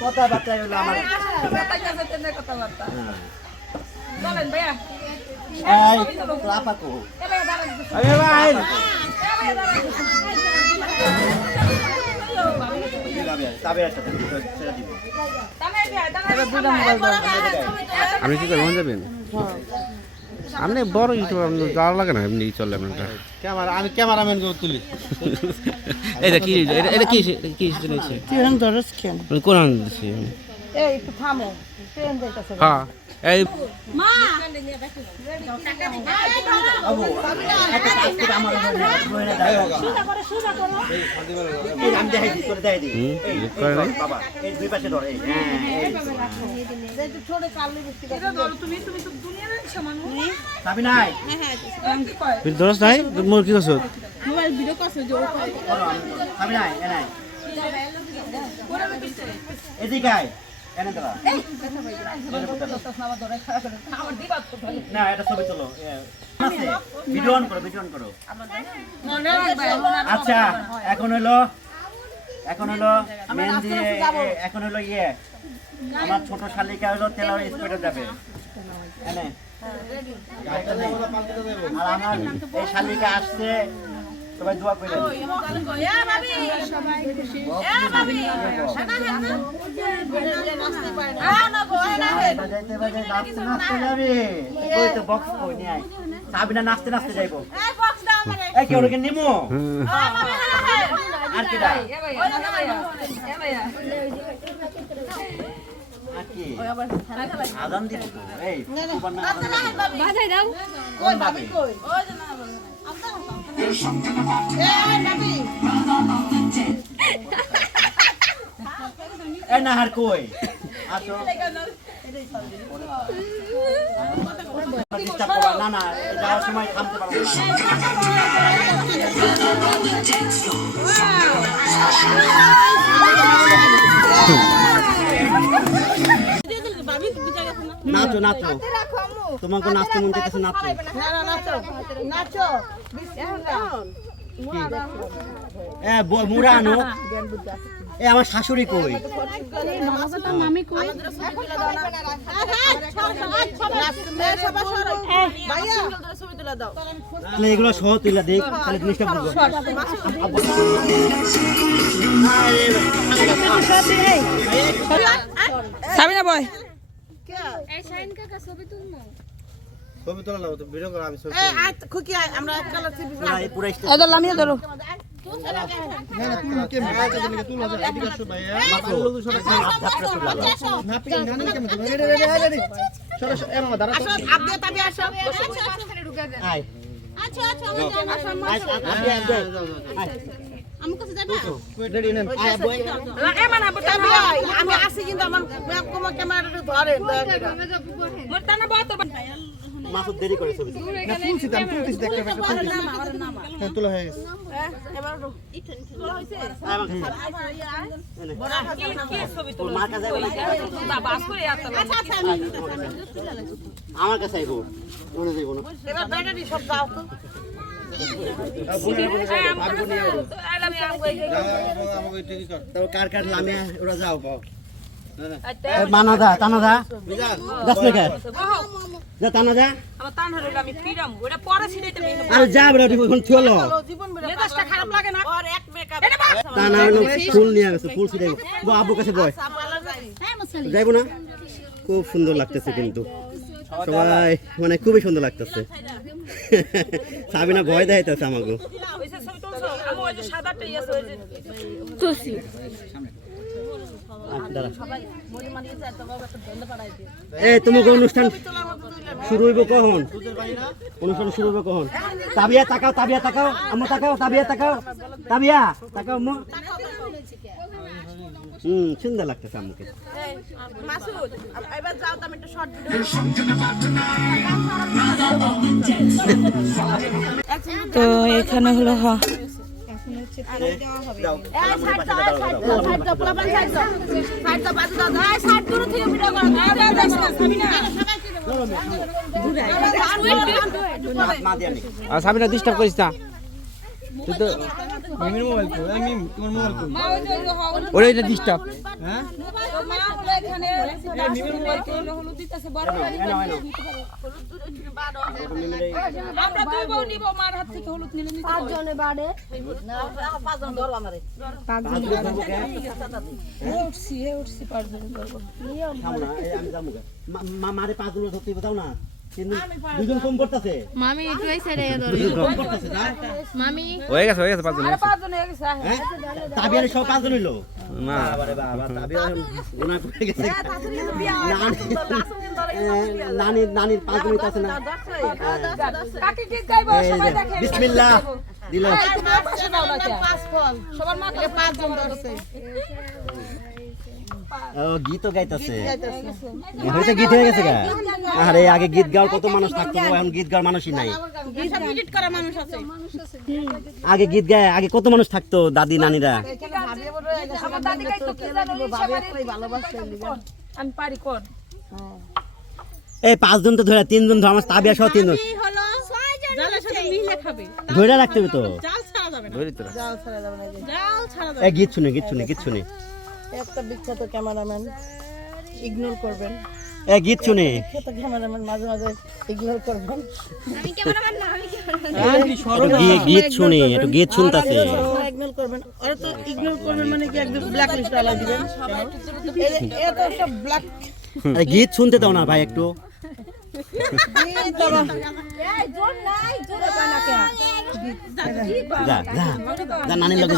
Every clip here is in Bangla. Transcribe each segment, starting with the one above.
কথাবার্তা হলো আমার হ্যাঁ। চলেন ভাইয়া এই দাঁড়ান আরে ভাই আপনি কি করবেন যাবেন আপনি বড় ইউটিউবার আপনি যাওয়ার লাগে না এমনি চলে আপনার ক্যামেরা আমি ক্যামেরাম্যান করে তুলি। এটা কি এটা কি কি শুনেছি কেন? কোন দিছি এই একটু থামো ট্রেন যাইতাছে হ্যাঁ। এই নাই? বাবা এই দুই পাশে ধর এই এই একটু ছোট কালি বিস্কুট তুমি তুমি তো দুনিয়ার মানুষ চাবি নাই কি কয় দরস নাই মোর কি করছ মোবাইল ভিডিও করছে যে ও কয় করো আমি নাই নাই এদিকে না এটা ছবি তোলো এ, ভিডিও অন করো ভিডিও অন করো। আচ্ছা এখন হলো এখন হলো মেহেন্দি এ- এখন হলো ইয়ে। আমার ছোট শালিকা হলো তেলার স্পিডে যাবে। এনে। আর আমার এই শালিকা আসছে সবাই দোয়া করে বাজাইতে বাজাইতে নাচতে নাচতে যাবে। ওই তো বক্স কই নিয়ে আয়। সাবিনা নাচতে নাচতে যাইবো। এই কি ওরকে আর কি দাও? আজান দিবি এই কোন ভাবি? এই না হার কই? আসো। না না যাওয়ার সময় থামতে পারব নাচো নাচো। তোমাকে নাচতে মন চাইতেছে নাচো না না নাচো নাচো বিসমিল্লাহ। এ আমার শাশুড়ি কই? তাহলে এগুলো সহ দেখ তাহলে জিনিসটা বুঝব। সাবিনা বয়। ছবি তোলা লাগবে তো ভিডিও করা আমি ছবি এই আয় খুকি আমরা কালার টিভি পুরা এই পুরা স্টেজ এদর লামিয়ে ধরো আসো আপ দিয়ে তাবি আসো আয় আচ্ছা আচ্ছা আয় আয় আয় দে আয় আমি কাছে যাবে মানা আমি আসি কিন্তু আমার তোমার ধরে দয়া করে মোর তানা বত মাসুদ দেরি করে ছবি এবার আয় আমার কাছে কি ছবি তোর মার কাছে আইবো না বাস করে আতা আমার কাছে আইবো মনে যাইব না এবার ব্যাটারি সব দাও তো তারপর কার কার লামে ওরা যাও পাও মানা দা টানা দা যাস না কে যা টানা দা আমার তান হলো আমি পিরাম ওটা পরে ছিড়াইতে আরে যা বড় ওখান চলো জীবন বেড়ে মেজাজটা খারাপ লাগে না? আর এক মেকআপ তা না ফুল নিয়ে গেছে ফুল আব্বুর কাছে বয়। যাইবো না? খুব সুন্দর লাগতেছে কিন্তু। সবাই মানে খুবই সুন্দর লাগতেছে। সাবিনা ভয় দেখাইতেছে আমাকে। ওইসব ছবি তুলছো আমি ওই যে সাদাটা ইয়েছে ওই যে এ তোমাকে অনুষ্ঠান শুরু হইব কখন? অনুষ্ঠান শুরু হইব কখন? তাবিয়া তাকাও তাবিয়া তাকাও আম্মু তাকাও তাবিয়া তাকাও। তাবিয়া তাকাও হুম সুন্দর লাগতেছে আম্মুকে মাসুদ এবার যাও তো আমি একটা শর্ট ভিডিও তো এখানে হলো হ্যাঁ সাবিনা। ডিস্টার্ব করিস না। তুই তো মিমির মোবাইল কো এই মিম তোমার মোবাইল হলুদ ওরে এটা ডিস্টার্ব হ্যাঁ? তো মা হলো হলুদ হলুদ দিতেছে বড় বাড়ি আমরা দুই বউ নিব মার হাত থেকে হলুদ নিলে নিতে পারব। এ উঠছি এ উঠছি পাঁচজন ধরবো। সামনা, আমি যাব গা। মা- মা- মারে পাঁচ জন ধরতে দাও না। দুজন কম পড়তাছে মামি একটু এই সাইডে ধরো। কম পড়তাছে না মামি? হয়ে গেছে হয়ে গেছে পাঁচজন আরে পাঁচজন হয়ে গেছে তাবিয়ারে সব পাঁচ হইল? না। বাবারে বাবা তাবিয়া গুনাহ করে গেছে। নানি- নানির নানির হইতাছে না। কাকে কি গাইবো সবাই দেখে বিসমিল্লাহ। দিল। সবার মা ও গীতও গাইতাছে। হয়তো গীত হয়ে গেছে গা? আরে আগে গীত গাওয়ার কত মানুষ থাকতো এখন গীত গাওয়ার মানুষই নাই। এডিট করা মানুষ আছে। আগে গীত গায় আগে কত মানুষ থাকতো দাদি নানিরা? আমি পারি এই পাঁচজন তো ধরে তিনজন ধর আমার তাবিয়া সহ তিনজন। জালের সাথে ধরে রাখতে হবে তো? জাল ছাড়া যাবে না। ধরি তোরা জাল ছাড়া যাবে এই গীত শুনে গীত শুনে গীত শুনে। একটা বিখ্যাত ক্যামেরাম্যান ইগনোর করবেন। এ গীত শুনে। বিখ্যাত ক্যামেরাম্যান মাঝে মাঝে ইগনোর করবেন। আমি ক্যামেরাম্যান না আমি ক্যামেরাম্যান। একটু গীত শুনে একটু গীত শুনতাছে। ইগনোর করবেন। তো ইগনোর করবেন মানে কি একদম ব্ল্যাক লিস্ট আলা দিবেন? এত সব ব্ল্যাক গীত শুনতে দাও না ভাই একটু। নানির লোকে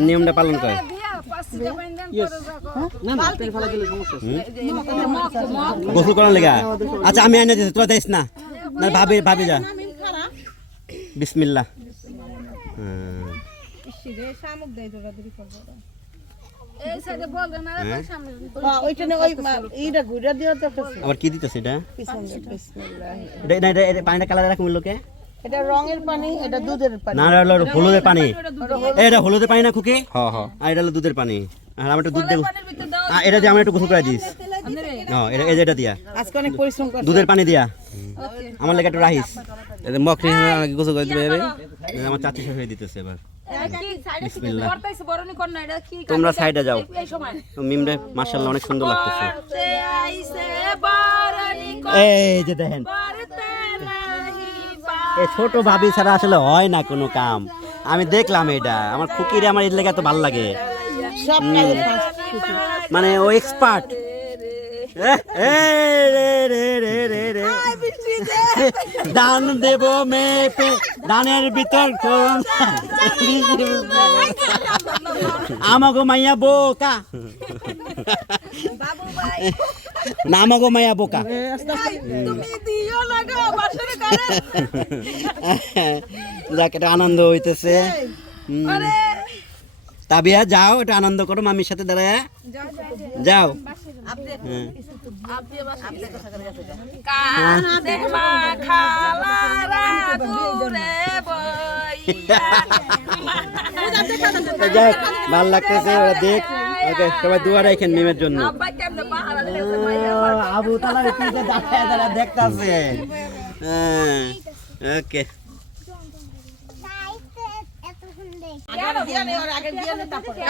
নিয়মটা পালন করে গোসল করার লেগা আচ্ছা আমি এনে দিতে তোরা দিস না না ভাবি ভাবি যা। বিসমিল্লাহ। হুম। হ্যাঁ? হ্যাঁ আবার কি দিতেছে এটা? পানিটা কালার রাখুন লোকে এটা রঙের পানি এটা দুধের পানি। না এটা হলো হলুদের পানি। এটা হলুদের পানি না খুকি? হ হ। আর এটা হলো দুধের পানি। আর আমার একটু দুধ দেবো। এটা দিয়ে আমার একটু গোসল করে দিস। হ্যাঁ এটা এই যে এটা দিয়া। আজকে অনেক পরিশ্রম দুধের পানি দিয়া। আমার লেগে একটু রাহিস। এটা মকরি নাকি গোসল করে দিবে এবে আমার চাচি শেষ হয়ে দিতেছে এবার। বিসমিল্লাহ। করতেছে বরনি কর না এটা কি তোমরা সাইডে যাও। এই সময়। মিমরে মার্শাল্লাহ অনেক সুন্দর লাগতেছে। এই যে দেখেন। এই ছোট ভাবি ছাড়া আসলে হয় না কোনো কাম। আমি দেখলাম এটা। আমার খুকিরে আমার এর লেগে এত ভালো লাগে। মানে ও এক্সপার্ট দান দেব মেপে, দানের ভিতর আমাগো মাইয়া বোকা। না আমাগো মাইয়া বোকা। যাক আনন্দ হইতেছে। তাবিয়া যাও এটা আনন্দ করো মামির সাথে দাঁড়ায়। যাও। যাক ভালো লাগতেছে ওরা দেখ। ওকে সবাই দুয়ার রাখেন মিমের জন্য। আবু তালা দাঁড়ায় দেখতাছে। ওকে।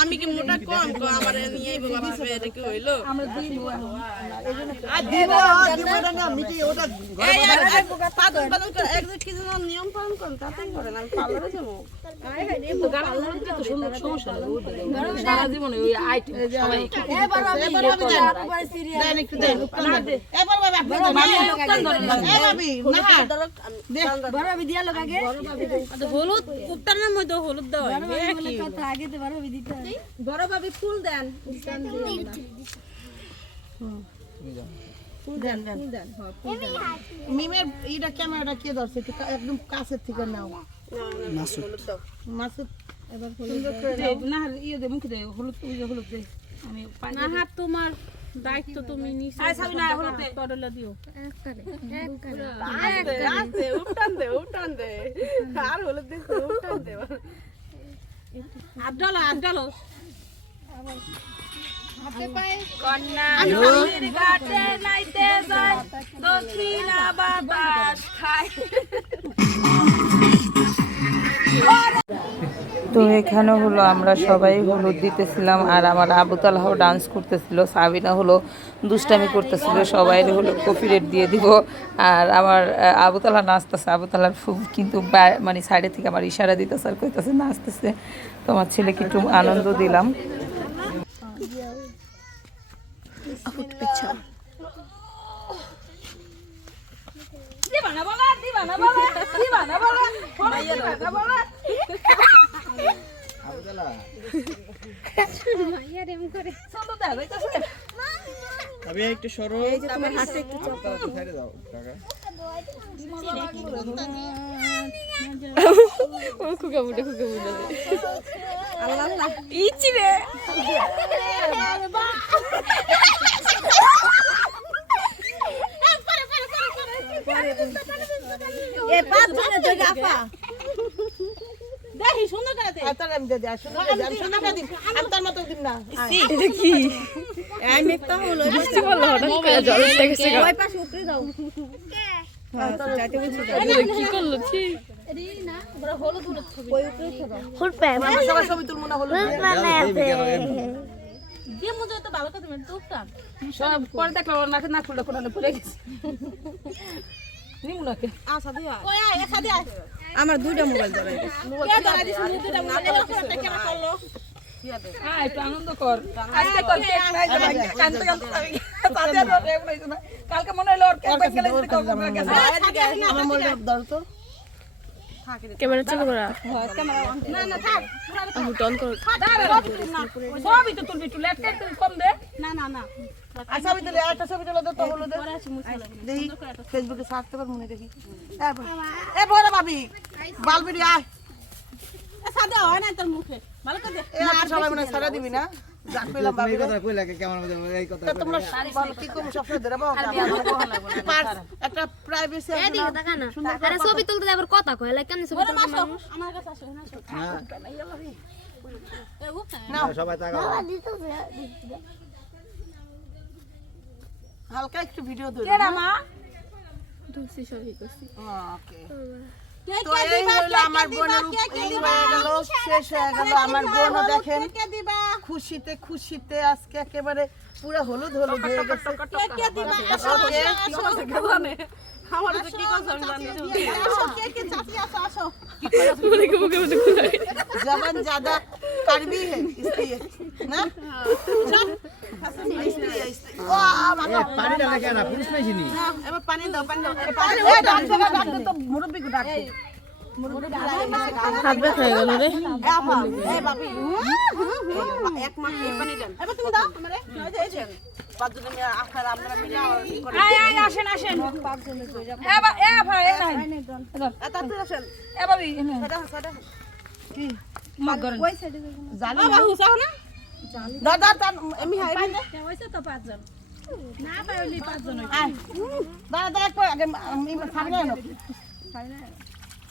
আমি কি মোটা কম? আমার নিয়ে হইল? নিয়ম পালন করুন তাতেই করেন আমি পার্লারে যাব। সারা জীবনে ওই আইটেম হলুদ উপটানের মধ্যে হলুদ দেওয়া বড় ভাবি ফুল দেন। দেন দেন মিমের এইটা ক্যামেরাটা কে ধরছে? একদম কাছের থেকে নাও। মাসুদ। এবার সুন্দর করে না ইয়ে দে মুখে দে হলুদ হলুদ দে। আমি না হাত তোমার দায়িত্ব তুমি নিছো। আয় সাবি হলুদ করলা দিও। আস্তে উপটান দে উপটান দে আর হলুদ দিস উপটান দে। আবডালো আবডালো বাতাস খায়। তো এখানে হলো আমরা সবাই হলুদ দিতেছিলাম আর আমার আবু তালাহও ডান্স করতেছিল, সাবিনা হলো দুষ্টামি করতেছিল, সবাই হলো কফি রেট দিয়ে দিব। আর আমার আবু তালা নাচতেছে, আবু তালার খুব কিন্তু মানে সাইডে থেকে আমার ইশারা দিতেছে আর কইতেছে, নাচতেছে। তো আমার ছেলেকে একটু আনন্দ দিলাম। দিবানা বলা দিবানা বলা দিবানা বলা দিবানা বলা চলো দেখা যাইতাছে আমি একটু সরো। ইচি রে। দেখি সুন্দর করে দে। আমি দিয়ে দিই, সুন্দর করে আমি সুন্দর করে দিই। আমি তার মতো দিই না। আমরা সবাই ছবি তুলবো না হলুদ দিয়ে। দিয়ে মুজে তো ভালো কথা মেয়ে টুকটাক। সব পরে দেখলাম নাকে না খুলে কোরআনে পড়ে গেছে। আয়। আমার দুইটা মোবাইল ধরে? হ্যাঁ কালকে মনে হলো করে। না, না, থাক। সবই তো তুলবি একটু লেট কম দে। না, না, না। আর ছবি তুলে একটা ছবি তুলে তো হলুদ দেখি ফেসবুকে ছাড়তে পারব না দেখি। এ বড় ভাবি বাল আয়। সাদা হয় না তোর মুখে। ভালো করে এ আর সবাই মনে হয় দিবি না? যাক পেলাম ভাবি রে। কই লাগে কেমন এই কথা তা তোমরা বলো কি কম সব ধরে বাবা একটা প্রাইভেসি আছে না? আরে ছবি তুলতে যাবার কথা কয় কেন ছবি আমার কাছে আসো, এখানে আসো। এ, উঠ না। সবাই হালকা একটু ভিডিও ধরে কেডা মা? দুসি ছবি করছি। ওকে। তো এই হলো আমার বোনের এই হয়ে গেল শেষ হয়ে গেল আমার বোন দেখেন। কে কে খুশিতে খুশিতে আজকে একেবারে পুরো হলুদ হলুদ হয়ে গেছে। কে কে দিবা? আসো, ওকে আসো, আসো। আমার তো কি কথা আমি জানি আসো, কে কে চাচি আসো, আসো। जवान ज्यादा करबी है इसलिए ना ও আমার পানি ডালে কেন পুরুষ নাইছি নি এবার পানি দাও পানি দাও এ পানি এ ডাক দাও ডাক দাও তো মুরব্বি কো ডাক দাও হাত ব্যথা হয়ে গেল রে এ আপা এ বাপি এক মাস এই পানি দেন। এবার তুমি দাও আমারে। এই যে, এই যে। পাঁচজন মিলে আপনারা আমরা মিলে আর কি করে আয় আয় আসেন আসেন? দাদা তার হাই তো পাঁচজন না পাইলি পাঁচজন দাদা দাদা একটু আগে সামনে আনো হাট,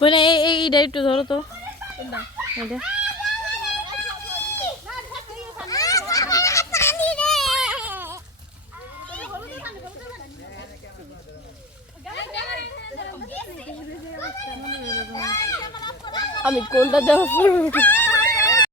বোনে এইটা একটু ধরো তো। আমি কোনটা দেওয়া